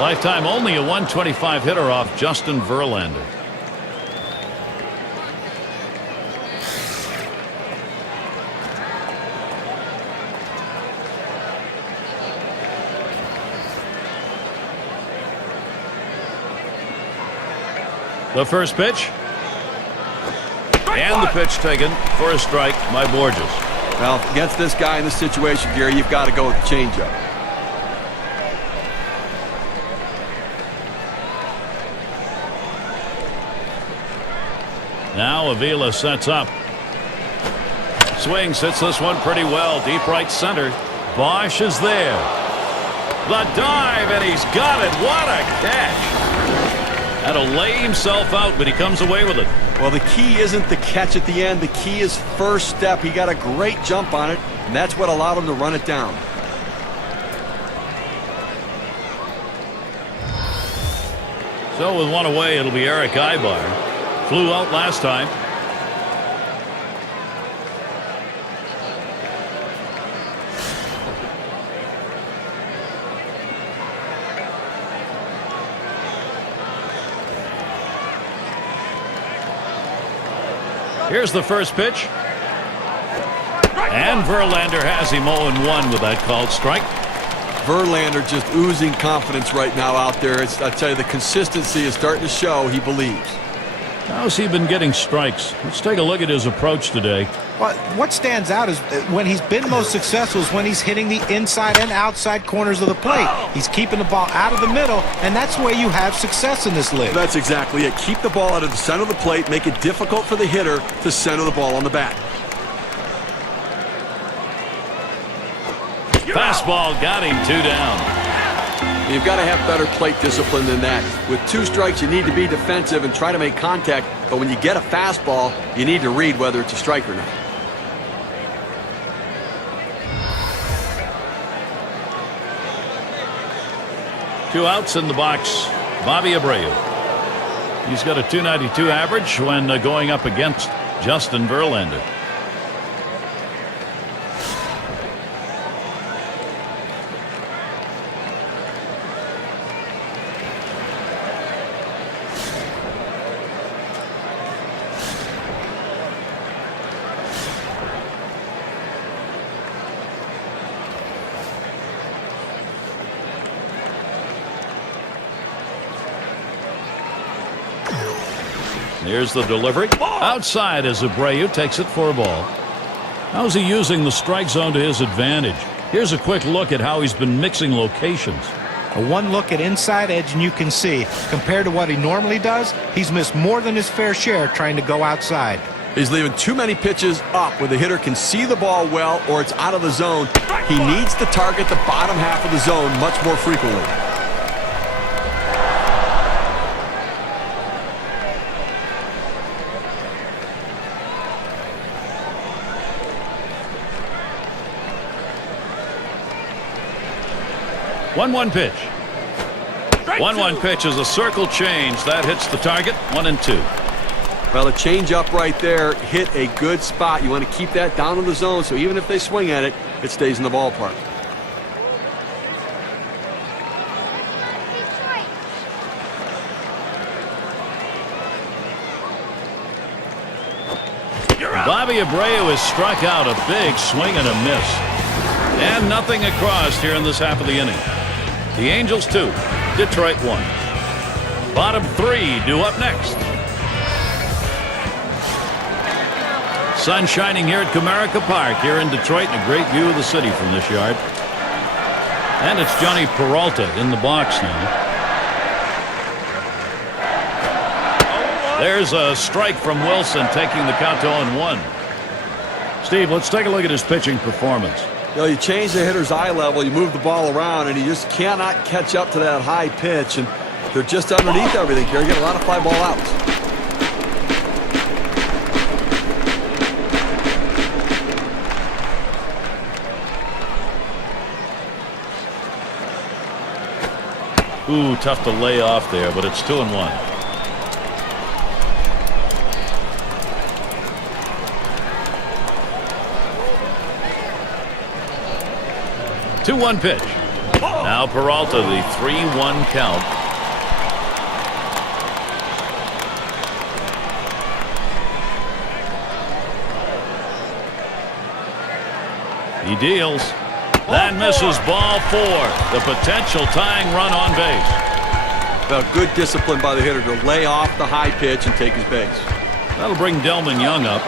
Lifetime only a 125 hitter off Justin Verlander. The first pitch. And the pitch taken for a strike by Borges. Well, against this guy in this situation, Gary, you've got to go with the changeup. Now Avila sets up. Swings, hits this one pretty well. Deep right center. Bosch is there. The dive, and he's got it. What a catch. Had to lay himself out, but he comes away with it. Well, the key isn't the catch at the end. The key is first step. He got a great jump on it, and that's what allowed him to run it down. So with one away, it'll be Eric Ibar. Flew out last time. Here's the first pitch. And Verlander has him 0-1 with that called strike. Verlander just oozing confidence right now out there. I tell you, the consistency is starting to show he believes. How's he been getting strikes? Let's take a look at his approach today. Well, what stands out is when he's been most successful is when he's hitting the inside and outside corners of the plate. He's keeping the ball out of the middle, and that's the way you have success in this league. That's exactly it. Keep the ball out of the center of the plate, make it difficult for the hitter to center the ball on the bat. Fastball got him 2 down. You've got to have better plate discipline than that. With 2 strikes, you need to be defensive and try to make contact. But when you get a fastball, you need to read whether it's a strike or not. Two outs in the box. Bobby Abreu. He's got a .292 average when going up against Justin Verlander. Here's the delivery. Outside as Abreu takes it for a ball. How's he using the strike zone to his advantage? Here's a quick look at how he's been mixing locations. One look at inside edge, and you can see, compared to what he normally does, he's missed more than his fair share trying to go outside. He's leaving too many pitches up where the hitter can see the ball well or it's out of the zone. He needs to target the bottom half of the zone much more frequently. One pitch. 1-1 pitch is a circle change. That hits the target. 1-2. Well, a change up right there hit a good spot. You want to keep that down in the zone so even if they swing at it, it stays in the ballpark. Bobby Abreu has struck out a big swing and a miss. And nothing across here in this half of the inning. The Angels 2, Detroit 1. Bottom 3 due up next. Sun shining here at Comerica Park here in Detroit, and a great view of the city from this yard. And it's Johnny Peralta in the box now. There's a strike from Wilson, taking the count to 0-1. Steve, let's take a look at his pitching performance. You know, you change the hitter's eye level, you move the ball around, and he just cannot catch up to that high pitch. And they're just underneath everything here. You get a lot of fly ball outs. Ooh, tough to lay off there, but it's 2-1. 2-1 pitch. Now Peralta, the 3-1 count. He deals. That misses ball 4. The potential tying run on base. Well, good discipline by the hitter to lay off the high pitch and take his base. That'll bring Delman Young up.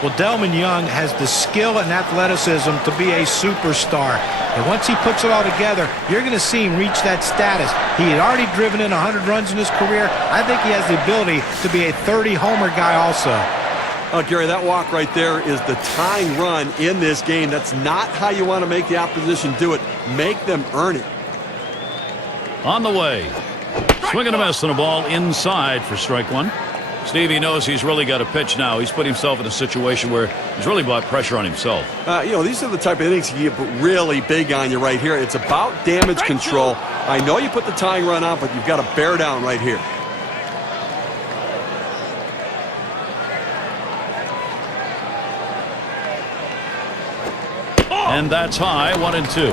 Well, Delman Young has the skill and athleticism to be a superstar. And once he puts it all together, you're going to see him reach that status. He had already driven in 100 runs in his career. I think he has the ability to be a 30-homer guy also. Oh, Gary, that walk right there is the tying run in this game. That's not how you want to make the opposition do it. Make them earn it. On the way. Swing and a miss on a ball inside for strike 1. Stevie knows he's really got to pitch now. He's put himself in a situation where he's really brought pressure on himself. These are the type of innings you get really big on you right here. It's about damage control. I know you put the tying run on, but you've got to bear down right here. And that's high, 1-2.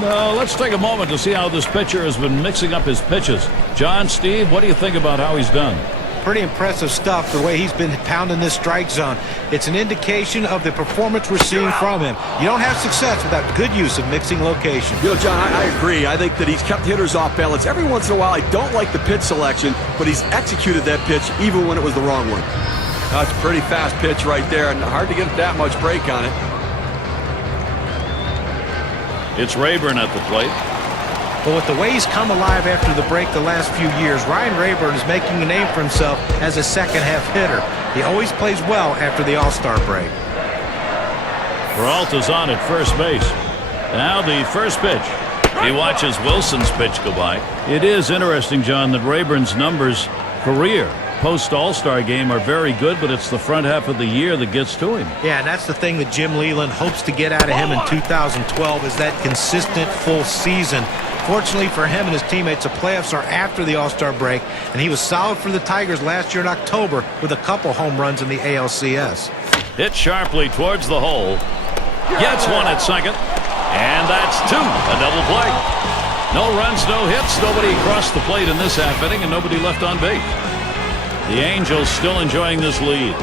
Now, let's take a moment to see how this pitcher has been mixing up his pitches. John, Steve, what do you think about how he's done? Pretty impressive stuff, the way he's been pounding this strike zone. It's an indication of the performance we're seeing from him. You don't have success without good use of mixing location. John, I agree. I think that he's kept hitters off balance. Every once in a while, I don't like the pitch selection, but he's executed that pitch even when it was the wrong one. That's a pretty fast pitch right there, and hard to get that much break on it. It's Rayburn at the plate. But with the way he's come alive after the break the last few years, Ryan Rayburn is making a name for himself as a second-half hitter. He always plays well after the All-Star break. Peralta's on at first base. Now the first pitch. He watches Wilson's pitch go by. It is interesting, John, that Rayburn's numbers career post-All-Star game are very good, but it's the front half of the year that gets to him. Yeah, and that's the thing that Jim Leland hopes to get out of him in 2012 is that consistent full season. Fortunately for him and his teammates, the playoffs are after the All-Star break, and he was solid for the Tigers last year in October with a couple home runs in the ALCS. Hit sharply towards the hole. Gets one at second. And that's 2. A double play. No runs, no hits. Nobody crossed the plate in this half inning, and nobody left on base. The Angels still enjoying this lead.